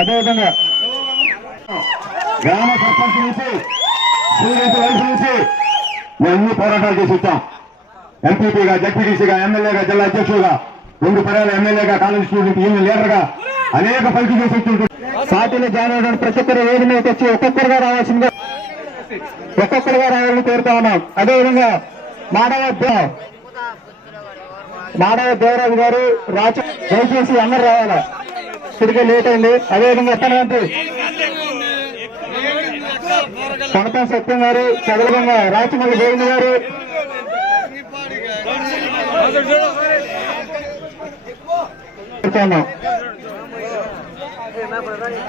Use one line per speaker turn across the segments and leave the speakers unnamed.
అదేవిధంగా గ్రామ సర్పంచ్ నుంచి శ్రీరెడ్డి వైపు నుంచి మేము అన్ని పోరాటాలు చేసి వచ్చాం? ఎంపీపీగా జడ్పీటీసీగా ఎమ్మెల్యేగా జిల్లా అధ్యక్షుడుగా రెండు పర్యాల ఎమ్మెల్యేగా కాలేజ్ స్టూడెంట్ యూనియన్ లీడర్గా అనేక పైకి చేసి వచ్చింటుంది పార్టీలో జాయిన్ అవ్వడానికి ప్రతి ఒక్కరు వేడి మీదకి వచ్చి ఒక్కొక్కరుగా రావాల్సిందిగా ఒక్కొక్కరుగా రావాలని కోరుతా ఉన్నాం. అదేవిధంగా మాడవ మాడవ దేవరాజు గారు రాజ దయచేసి అందరు రావాలా. తిరిగి లేట్ అయింది. అదేవిధంగా ఎత్తనవంతి కనపం సత్యం గారు చదవగా రాచమల్లి గోవింద్ గారు. కూర్చోన్నాం.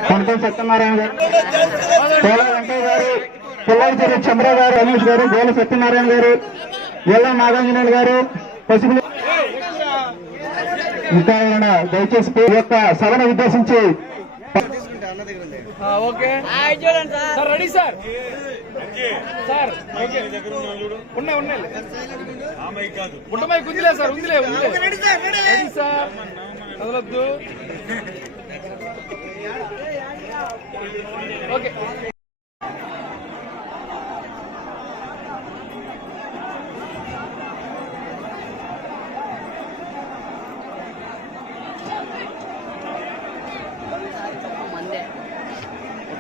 కనపం సత్యనారాయణ గారు పిల్లల వెంకయ్య గారు గారు రమేష్ గారు గోల సత్యనారాయణ గారు ఎల్లా నాగాంజనేయులు గారు పసిపిల్లి ఎవరైనా దయచేసి యొక్క సభను ఉద్దేశించి
okay. Sir. Ready sir? Sir okay. ఉన్నాయి ఉన్నాయి ఉండమై ఉందిలే సార్ ఉందిలే ఉందిలే. Ready sir కదలొద్దు okay.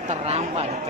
terang pak